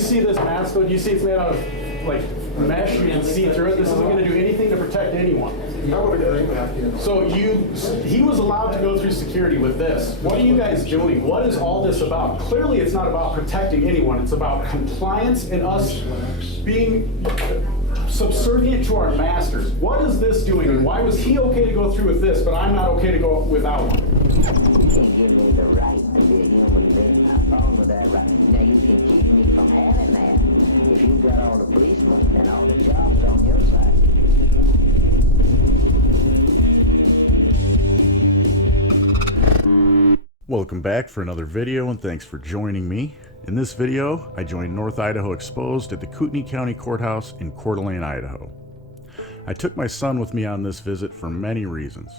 see this mask, do you see it's made out of like mesh? You can see through it. This isn't going to do anything to protect anyone. I would agree. So he was allowed to go through security with this. What are you guys doing? What is all this about? Clearly it's not about protecting anyone. It's about compliance and us being subservient to our masters. What is this doing? And why was he okay to go through with this, but I'm not okay to go without one? You can't give me the right to be a human being. I'm fine with that right. Now you can keep me from having that if you've got all the policemen and all the jobs on your side. Welcome back for another video, and thanks for joining me. In this video, I joined North Idaho Exposed at the Kootenai County Courthouse in Coeur d'Alene, Idaho. I took my son with me on this visit for many reasons.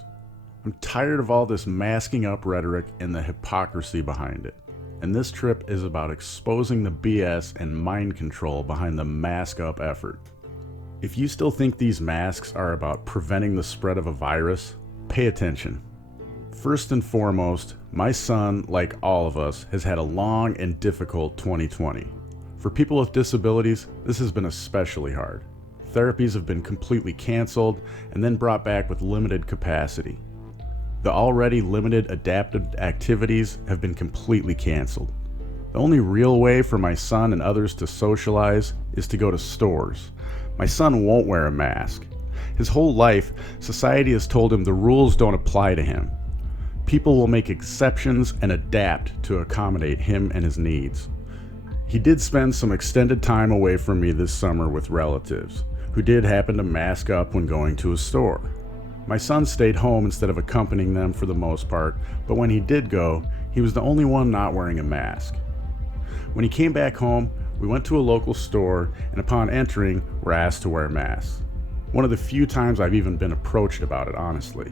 I'm tired of all this masking up rhetoric and the hypocrisy behind it. And this trip is about exposing the BS and mind control behind the mask up effort. If you still think these masks are about preventing the spread of a virus, pay attention. First and foremost, my son, like all of us, has had a long and difficult 2020. For people with disabilities, this has been especially hard. Therapies have been completely canceled and then brought back with limited capacity. The already limited adaptive activities have been completely canceled. The only real way for my son and others to socialize is to go to stores. My son won't wear a mask. His whole life, society has told him the rules don't apply to him. People will make exceptions and adapt to accommodate him and his needs. He did spend some extended time away from me this summer with relatives, who did happen to mask up when going to a store. My son stayed home instead of accompanying them for the most part, but when he did go, he was the only one not wearing a mask. When he came back home, we went to a local store, and upon entering, were asked to wear masks. One of the few times I've even been approached about it, honestly.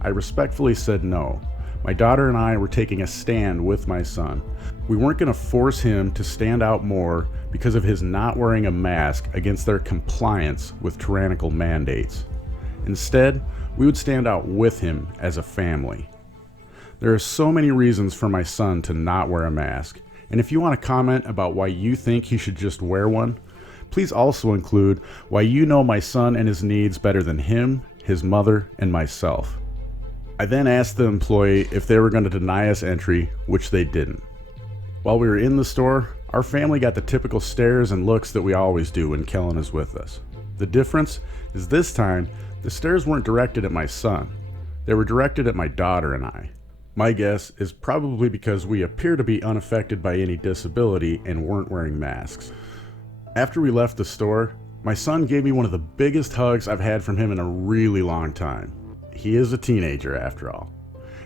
I respectfully said no. My daughter and I were taking a stand with my son. We weren't going to force him to stand out more because of his not wearing a mask against their compliance with tyrannical mandates. Instead, we would stand out with him as a family. There are so many reasons for my son to not wear a mask, and if you want to comment about why you think he should just wear one, please also include why you know my son and his needs better than him, his mother, and myself. I then asked the employee if they were going to deny us entry, which they didn't. While we were in the store, our family got the typical stares and looks that we always do when Kellen is with us. The difference is this time, the stares weren't directed at my son. They were directed at my daughter and I. My guess is probably because we appear to be unaffected by any disability and weren't wearing masks. After we left the store, my son gave me one of the biggest hugs I've had from him in a really long time. He is a teenager after all.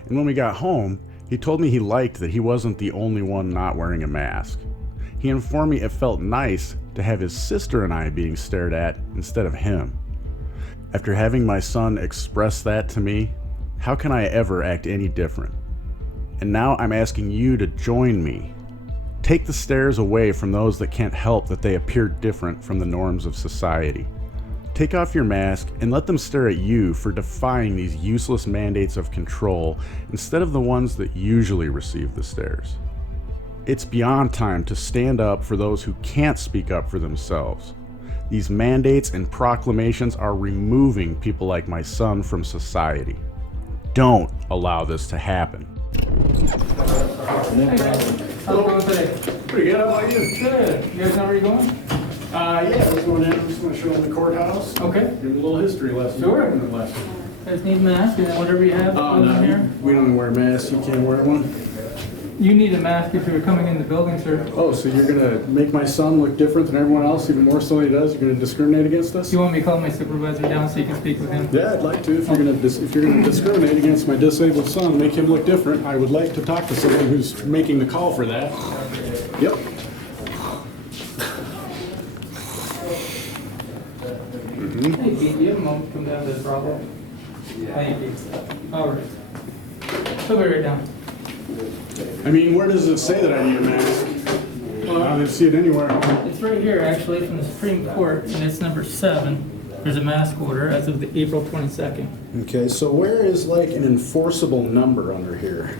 And when we got home, he told me he liked that he wasn't the only one not wearing a mask. He informed me it felt nice to have his sister and I being stared at instead of him. After having my son express that to me, how can I ever act any different? And now I'm asking you to join me. Take the stares away from those that can't help that they appear different from the norms of society. Take off your mask and let them stare at you for defying these useless mandates of control instead of the ones that usually receive the stares. It's beyond time to stand up for those who can't speak up for themselves. These mandates and proclamations are removing people like my son from society. Don't allow this to happen. How's it going today? Pretty good, how about you? Good. You guys know where you're going? Yeah, we're going in. I'm just going to show them the courthouse. Okay. Give them a little history lesson. Sure. Lesson. You guys need a mask and then whatever you have in here. We don't wear masks. You can't wear one. You need a mask if you're coming in the building, sir. Oh, so you're going to make my son look different than everyone else, even more so than he does? You're going to discriminate against us? You want me to call my supervisor down so you can speak with him? Yeah, I'd like to. If you're going to discriminate against my disabled son, make him look different, I would like to talk to someone who's making the call for that. Yep. Hey, Pete, do you have a moment to come down to the problem? Thank you. All right. So be right down. I mean, where does it say that I need a mask? I didn't see it anywhere. It's right here, actually, from the Supreme Court, and it's number 7. There's a mask order as of the April 22nd. Okay, so where is like an enforceable number under here?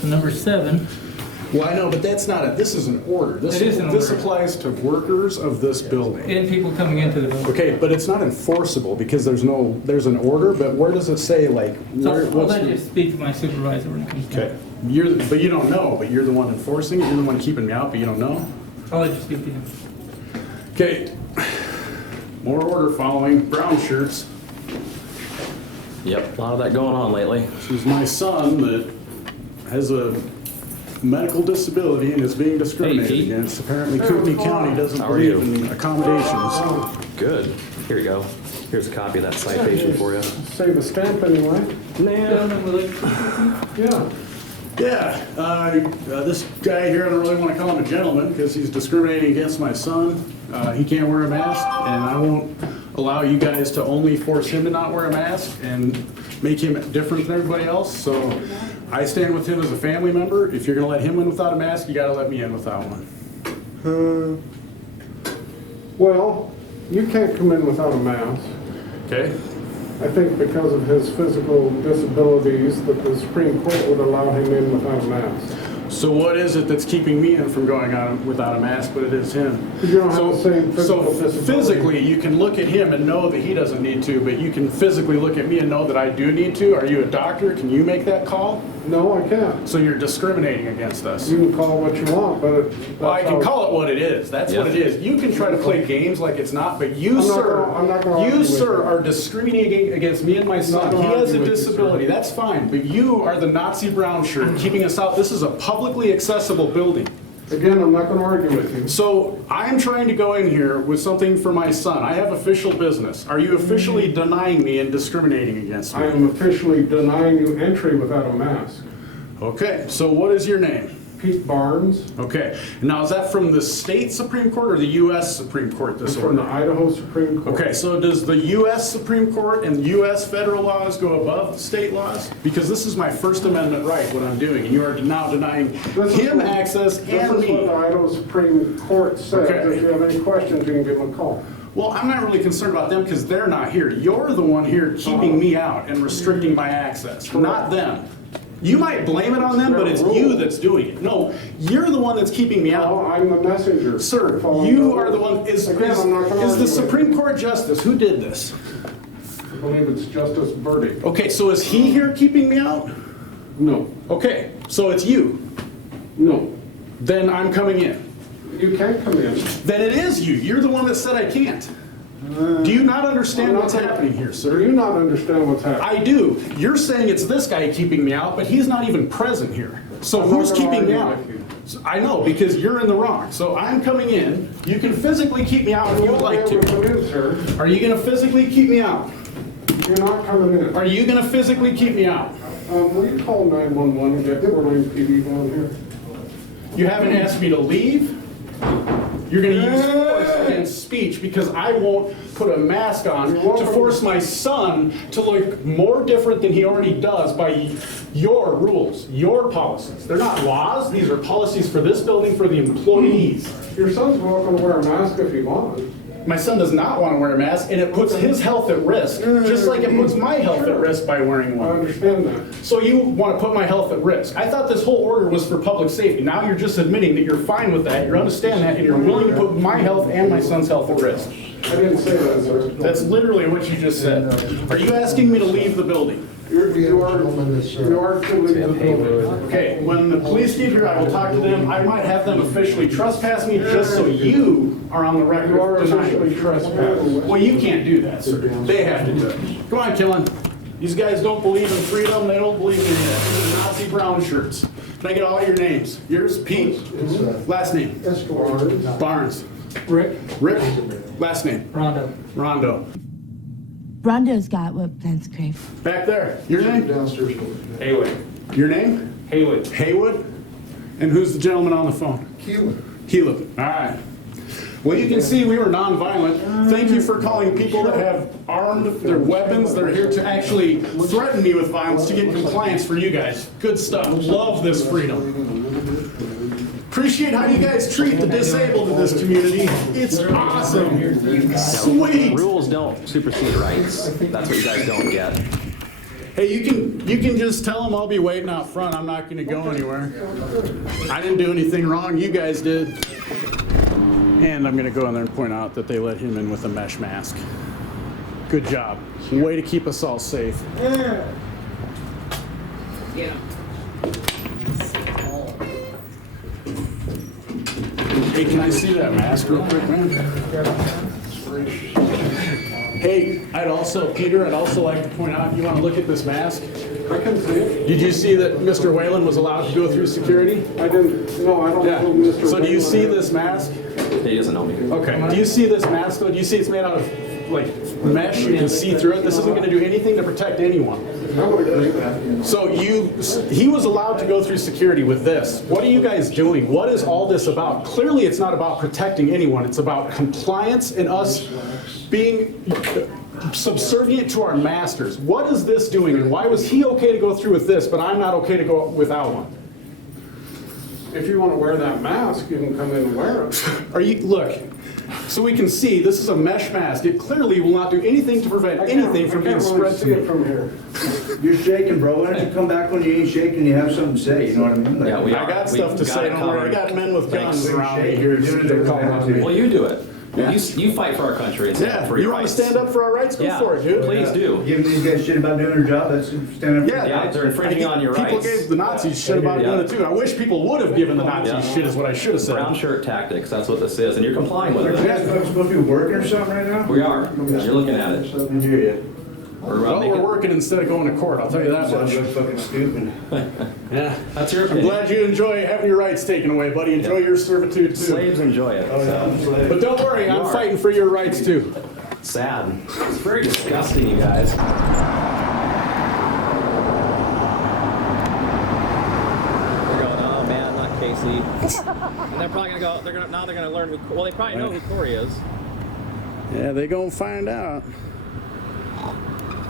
So number 7 Well, I know, but that's not this is an order. This It is an This order. applies to workers of this building. And people coming into the building. Okay, but it's not enforceable because there's an order, but where does it say, like, So where, I'll what's let the- you speak to my supervisor when it comes down. Okay, but you don't know, but you're the one enforcing it, you're the one keeping me out, but you don't know? I'll let you speak to him. Okay, more order following, brown shirts. Yep, a lot of that going on lately. This is my son that has a medical disability and is being discriminated Hey, Pete. against. Apparently Kootenai County doesn't How are believe you? in accommodations. Good. Here you go. Here's a copy of that citation for you. Save a stamp anyway. Gentlemen, would like to speak with you? Yeah. Yeah, this guy here, I don't really want to call him a gentleman because he's discriminating against my son. He can't wear a mask, and I won't allow you guys to only force him to not wear a mask and make him different than everybody else. So I stand with him as a family member. If you're going to let him in without a mask, you got to let me in without one. Well, you can't come in without a mask. Okay? I think because of his physical disabilities, that the Supreme Court would allow him in without a mask. So what is it that's keeping me in from going on without a mask, but it is him? You don't have the same physical So disability. physically, you can look at him and know that he doesn't need to, but you can physically look at me and know that I do need to? Are you a doctor? Can you make that call? No, I can't. So you're discriminating against us? You can call it what you want, but Well, I can call it what it is. That's what it is. You can try to play games like it's not, but you, I'm not sir, gonna- I'm not gonna argue you, with sir, you. are discriminating against me and my son. gonna He has argue a with you, sir. disability. That's fine, but you are the Nazi brown shirt keeping us out. This is a publicly accessible building. Again, I'm not going to argue with you. So I'm trying to go in here with something for my son. I have official business. Are you officially denying me and discriminating against I me? am officially denying you entry without a mask. Okay, so what is your name? Pete Barnes, Okay, now is that from the state Supreme Court or the U.S. Supreme Court, this from the order? Idaho Supreme Court. Okay, so does the U.S. Supreme Court and U.S. federal laws go above state laws? Because this is my First Amendment right, what I'm doing, and you are now denying This is him what- access This and is what me. the Idaho Supreme Court says. Okay. If you have any questions, you can give them a call. Well, I'm not really concerned about them because they're not here. You're the one here keeping me out and restricting my access, not them. You might blame it on them, but it's you that's doing it. No, you're the one that's keeping me No, out. I'm the messenger. Sir, Following you the are the rules. one, is Again, I'm not gonna the argue Supreme Court Justice, who did this? I believe it's Justice Burdick. Okay, so is he here keeping me out? No, Okay, so it's you. no. Then I'm coming in. You can't come in. Then it is you. You're the one that said I can't. Do you not understand I'm not what's gonna- happening here, Do sir? you not understand what's happening? I do. You're saying it's this guy keeping me out, but he's not even present here. So I'm not who's gonna keeping me argue out? with you. So I know, because you're in the wrong. So I'm coming in. You can physically keep me out if you would like You're to. come in, sir. Are you gonna physically keep me out? You're not coming in. Are you gonna physically keep me out? Will you call 911 and get Coeur PD down here? You haven't asked me to leave? You're gonna use force against speech because I won't put a mask on to force my son to look more different than he already does by your rules, your policies. They're not laws, these are policies for this building for the employees. Your son's welcome to wear a mask if he wants. My son does not want to wear a mask, and it puts his health at risk, just like it puts my health at risk by wearing I one. understand that. So you want to put my health at risk. I thought this whole order was for public safety. Now you're just admitting that you're fine with that, you understand that, and you're willing to put my health and my son's health at risk. I didn't say that, sir. That's literally what you just said. Are you asking me to leave the building? You are to leave the building. Okay, when the police get here, I will talk to them. I might have them officially trespass me just so you are on the You are record denying officially me. trespassing. Well, you can't do that, sir. They have to do it. Come on, Killen. These guys don't believe in freedom. They don't believe in that. These are Nazi brown shirts. Can I get all your names? Yours, Pete. Last name? Barnes. Barnes. Rick, Rick. Last name? Rondo. Rondo. Rondo's got what? That's great. Back there. Your name? Downstairs. Haywood. Your name? Haywood. Haywood? And who's the gentleman on the phone? Hewlett. All right. Well, you can see we were nonviolent. Thank you for calling people that have armed their weapons. They're here to actually threaten me with violence to get compliance for you guys. Good stuff. Love this freedom. Appreciate how you guys treat the disabled in this community. It's awesome. Sweet. Rules don't supersede rights. That's what you guys don't get. Hey, you can just tell them I'll be waiting out front. I'm not gonna go anywhere. I didn't do anything wrong, you guys did. And I'm gonna go in there and point out that they let him in with a mesh mask. Good job. Way to keep us all safe. Hey, can I see that mask real quick, man? Hey, Peter, I'd also like to point out, you want to look at this mask? I can see it. Did you see that Mr. Whalen was allowed to go through security? I didn't, no, I don't Yeah. know Mr. So do you Whalen. see this mask? He doesn't know me. Okay. Do you see this mask though? Do you see it's made out of like mesh? You can see through it. This isn't going to do anything to protect anyone. I would agree. So he was allowed to go through security with this. What are you guys doing? What is all this about? Clearly it's not about protecting anyone. It's about compliance and us being subservient to our masters. What is this doing and why was he okay to go through with this, but I'm not okay to go without one? If you want to wear that mask, you can come in and wear it. Look, so we can see this is a mesh mask. It clearly will not do anything to prevent anything from being spread see to it me. from here. You're shaking, bro. Why don't you come back when you ain't shaking? You have something to say. You know what I mean? Like, Yeah, we I are. got stuff to say. Don't worry. I got men with guns Thanks. around me here. They're calling on me. Well, you do it. Yeah. You fight for our country and stand Yeah, for your you want to rights. stand up for our rights? Go Yeah, for it, dude. please do. Giving these guys shit about doing their job. That's stand up for Yeah, your rights. they're infringing on your People rights. gave the Nazis shit about doing it too. I wish people would have given the Nazis Yeah. shit is what I should have said. Brown shirt tactics, that's what this is, and you're complying with Are you it. guys folks supposed to be working or something right now? We are. You're looking at it. I hear you. Well, we're working instead of going to court, I'll tell you that Sounds much. like fucking stupid. Yeah. That's your I'm opinion. glad you enjoy having your rights taken away, buddy. Enjoy your servitude too. Slaves enjoy it. Oh, yeah, I'm slave. But don't worry, I'm are. fighting for your rights too. Sad. It's very disgusting, you guys. They're going, oh man, not Casey. And they're probably gonna go. They're gonna learn who. Well, they probably know who Corey is. Yeah, they gonna find out.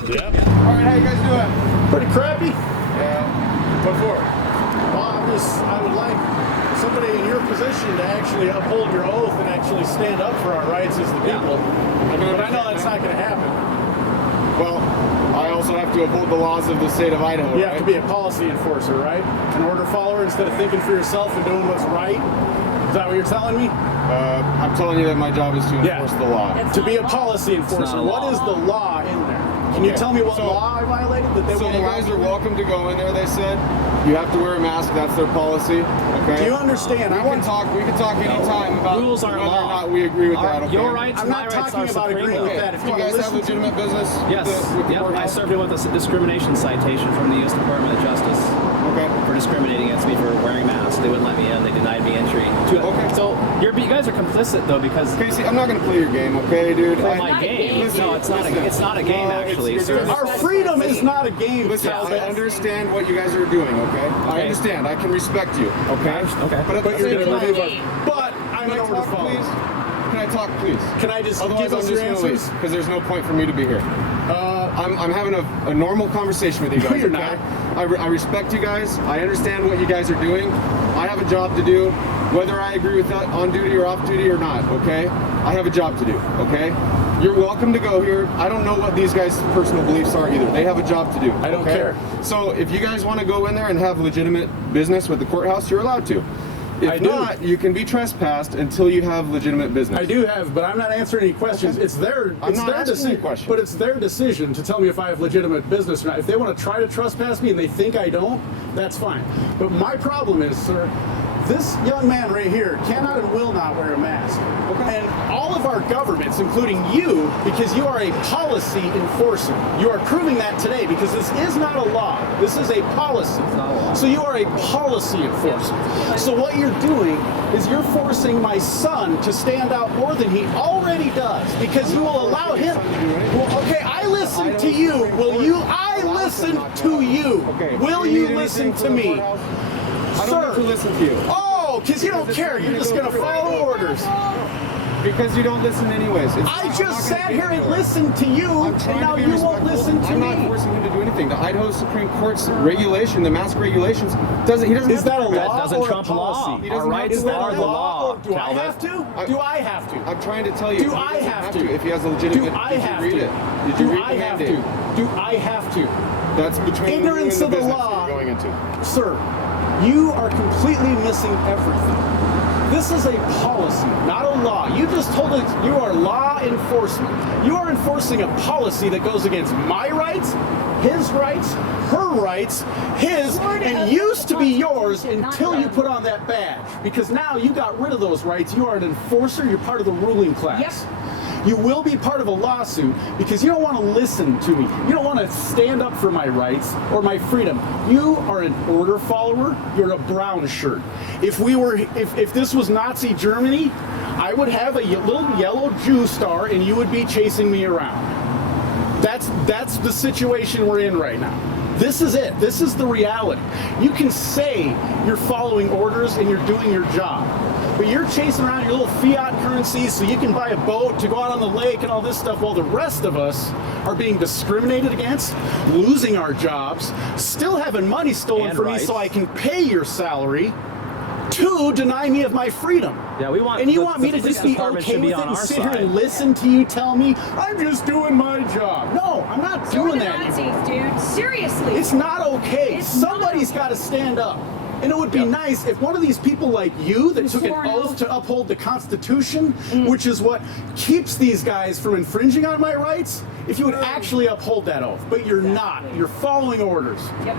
Yep. All right, how you guys doing? Pretty crappy. Yeah. What for? Well, I would like somebody in your position to actually uphold your oath and actually stand up for our rights as the people. But I know that's not going to happen. Well, I also have to uphold the laws of the state of Idaho. You have to be a policy enforcer, right? An order follower instead of thinking for yourself and doing what's right. Is that what you're telling me? I'm telling you that my job is to enforce the law. To be a policy enforcer, not a what law. is the law in there? Can you tell me what law I violated that they So won't you allow guys me are to? welcome to go in there, they said. You have to wear a mask, that's their policy. Okay? Do you understand? We can talk anytime about Rules aren't whether law. or not we agree with that, okay? Your rights, I'm my not rights talking are about supreme. agreeing with Okay. that. If Do you you guys have listen- legitimate business Yes. with the Yep. I courthouse? served him with a discrimination citation from the U.S. Department of Justice Okay. for discriminating against me for wearing masks. They wouldn't let me in. They denied me entry. Okay. So you guys are complicit though because. Casey, I'm not going to play your game, okay, dude? Play my game. Listen, No, it's not. listen. It's not a game No, it's- actually, you're sir. doing- Our freedom is not a game, Listen, I Talbot. understand what you guys are doing, okay? I Okay. understand. I can respect you, okay? Okay. But at But the you're same going to time, leave us. But I'm can I an order talk, follower. please? Can I talk, please? Can I just Otherwise, give us I'm your just going to answers? leave because there's no point for me to be here. I'm having a normal conversation with you guys. you're okay? not. I respect you guys. I understand what you guys are doing. I have a job to do, whether I agree with that on duty or off duty or not. Okay? I have a job to do. Okay? You're welcome to go here. I don't know what these guys' personal beliefs are either. They have a job to do. I don't okay? care. So if you guys want to go in there and have legitimate business with the courthouse, you're allowed to. I If do. not, you can be trespassed until you have legitimate business. I do have, but I'm not answering any questions. Okay. It's their, I'm it's not their asking you decision. questions. But it's their decision to tell me if I have legitimate business or not. If they want to try to trespass me and they think I don't, that's fine. But my problem is, sir, this young man right here cannot and will not wear a mask. And all of our governments, including you, because you are a policy enforcer. You are proving that today because this is not a law. This is a policy. It's not a law. So you are a policy enforcer. So what you're doing is you're forcing my son to stand out more than he already does because you will allow him. Well, okay, I listen to you. Will you? I listen to you. Okay. Will Do you need listen anything to from the me? courthouse? I don't Sir. need to listen to you. Oh, because you don't care. You're just going to follow orders. Because you don't listen anyways. I just sat here and listened to you, I'm and trying now to be you won't respectful. listen to I'm me. not forcing him to do anything. The Idaho Supreme Court's regulation, the mask regulations, he doesn't Is have that to a prevent- law doesn't or trump a law. policy? He Our doesn't have rights to Is that are a the law. or do I Calvin. have to? Do I have to? I'm trying to tell you. Do he I doesn't have to? If he has a legitimate. Do I did have you read to? it? Did you Do read I the have mandate? to? Do I have to? That's between Ignorance you of and the the business law. you're going into. Sir, you are completely missing everything. This is a policy, not a law. You just told us you are law enforcement. You are enforcing a policy that goes against my rights, his rights, her rights, his, and used to be yours until you put on that badge. Because now you got rid of those rights. You are an enforcer. You're part of the ruling class. You will be part of a lawsuit because you don't want to listen to me. You don't want to stand up for my rights or my freedom. You are an order follower. You're a brown shirt. If this was Nazi Germany, I would have a little yellow Jew star and you would be chasing me around. That's the situation we're in right now. This is it. This is the reality. You can say you're following orders and you're doing your job, but you're chasing around your little fiat currencies so you can buy a boat to go out on the lake and all this stuff while the rest of us are being discriminated against, losing our jobs, still having money stolen And from me rights. so I can pay your salary to deny me of my freedom. Yeah, we want. And you the- want me the to police just be department okay should be with it on and our sit here side. and listen to you tell me, I'm just doing my job. No, I'm not You're doing the that Nazis, anymore. dude. Seriously. It's not okay. It's not Somebody's okay. got to stand up. And it would be nice if one of these people like you that took an swore an oath oath. to uphold the Constitution, which is what keeps these guys from infringing on my rights, if you would actually uphold that oath. But you're not. You're following orders. Yep.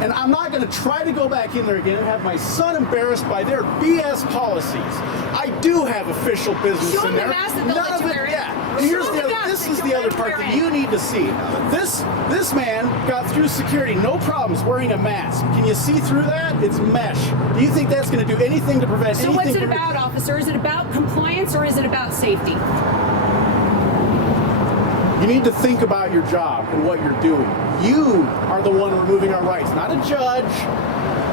And I'm not going to try to go back in there again and have my son embarrassed by their BS policies. I do have official business Show in him the there. mask that they'll None let of you it, wear it. yeah. And here's Show the him other, the this mask is that the you'll other let part him that wear you need to see. This man got through security, no problems, wearing a mask. Can you see through that? It's mesh. Do you think that's going to do anything to prevent So anything? what's it from- about, officer? Is it about compliance or is it about safety? You need to think about your job and what you're doing. You are the one removing our rights, not a judge,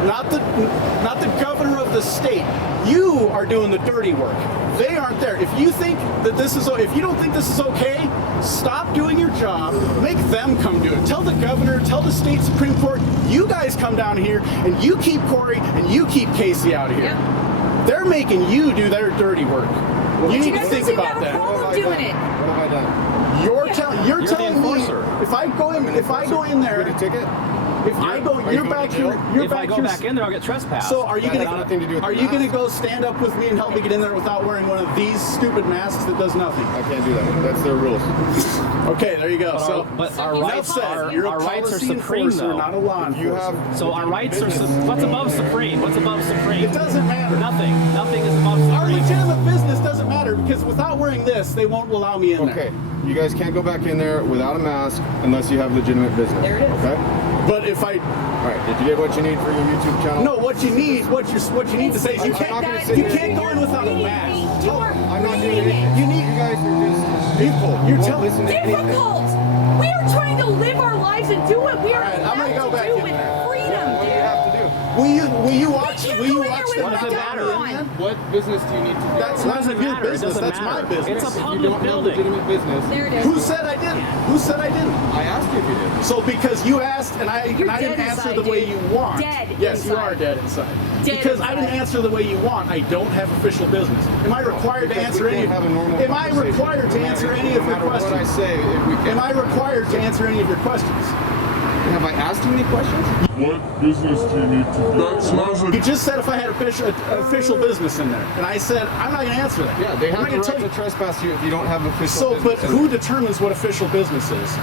not the governor of the state. You are doing the dirty work. They aren't there. If you think that if you don't think this is okay, stop doing your job. Make them come do it. Tell the governor, tell the state Supreme Court, you guys come down here and you keep Corey and you keep Casey out of here. Yep. They're making you do their dirty work. You need You to guys think don't seem to about have a that. problem doing it. What have I done? You're the telling me enforcer. if I go in there, Get a ticket? if I go, Are you're you back going to here. jail? You're If I back go here. back in there, I'll get trespassed. So are you That has gonna nothing to do with are the you gonna mask. go stand up with me and help me get in there without wearing one of these stupid masks that does nothing? I can't do that. That's their rules. Okay, there you go. But So, but our enough rights said. are You're a our rights are policy supreme, enforcer, though. not a law You enforcer. have So our rights are. What's above supreme? What's above supreme? It doesn't matter. Nothing. Nothing is above Our supreme. legitimate business doesn't matter because without wearing this, they won't allow me in there. Okay, you guys can't go back in there without a mask unless you have legitimate business. There it is. Okay? But if I All right, did you get what you need for your YouTube channel? no, what you need to say is you I'm not gonna can't sit you here. can't go in without a mask. You are I'm not doing reading anything. it. You need. You guys are just People, you're won't telling. listen to anything. Difficult. We are trying to live our lives and do what we are All right, I'm gonna allowed go back to do in with there. freedom, What do you dude. have to do? Will you watch? can't Will you go in watch there them with not a let me mask in on. then? What business do you need to do? That's It none doesn't of your matter. It business. doesn't That's my matter. business. It's a If you public don't have building. legitimate business, There it is. Who said I didn't? Who said I didn't? I asked you if you did. So because you asked and I You're didn't dead answer inside, the way dude. you want. Dead yes, you inside. are dead inside. Dead Because I didn't inside. answer the way you want, I don't have official business. Am I required to Because answer we any? can't have a normal Am I conversation. required to No answer matter- any of no your matter what I questions? say, if we can. Am I required to answer any of your questions? Have I asked you any questions? What business do you need to do? That's not You just said if I had official business in there, and I said I'm not going to answer that. Yeah, they I'm have not the gonna right tell to trespass you if you don't have official So, business. but who determines what official business is?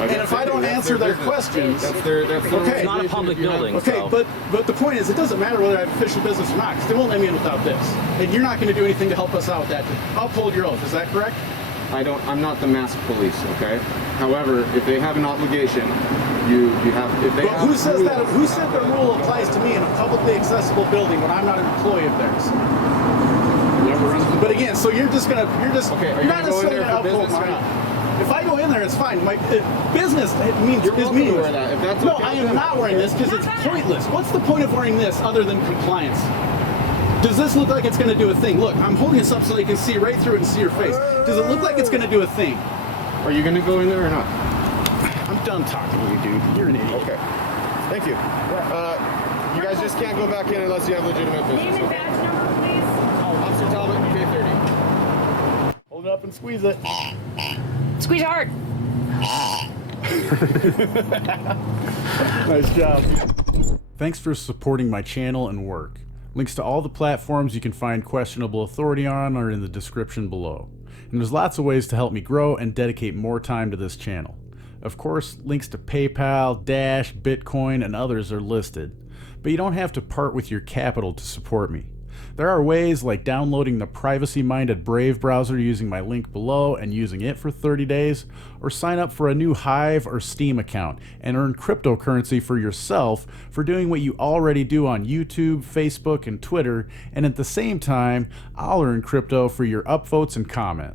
And if I don't answer their questions, That's their Okay. It's not a organization. public If you have- building. okay, so. but the point is, it doesn't matter whether I have official business or not, because they won't let me in without this. And you're not going to do anything to help us out with that. Uphold your oath. Is that correct? I'm not the mask police, okay? However, if they have an obligation, you have, if they But have who says rules- that? Who said the rule applies to me in a publicly accessible building when I'm not an employee of theirs? But again, so you're not Okay, are you necessarily gonna go in there going to for uphold business my or not? oath. If I go in there, it's fine. My business means You're is welcome to meaningless. wear that. If that's No, okay I with am them. not wearing this because it's pointless. What's the point of wearing this other than compliance? Does this look like it's going to do a thing? Look, I'm holding this up so they can see right through it and see your face. Does it look like it's going to do a thing? Are you gonna go in there or not? I'm done talking to you, dude. You're an idiot. Okay. Thank you. You guys just can't go back in unless you have legitimate business. Name and Okay? badge number, please. Officer Talbot, K30. Hold it up and squeeze it. Squeeze hard. Nice job. Thanks for supporting my channel and work. Links to all the platforms you can find Questionable Authority on are in the description below. And there's lots of ways to help me grow and dedicate more time to this channel. Of course, links to PayPal, Dash, Bitcoin, and others are listed. But you don't have to part with your capital to support me. There are ways like downloading the privacy-minded Brave browser using my link below and using it for 30 days, or sign up for a new Hive or Steam account and earn cryptocurrency for yourself for doing what you already do on YouTube, Facebook, and Twitter, and at the same time, I'll earn crypto for your upvotes and comments.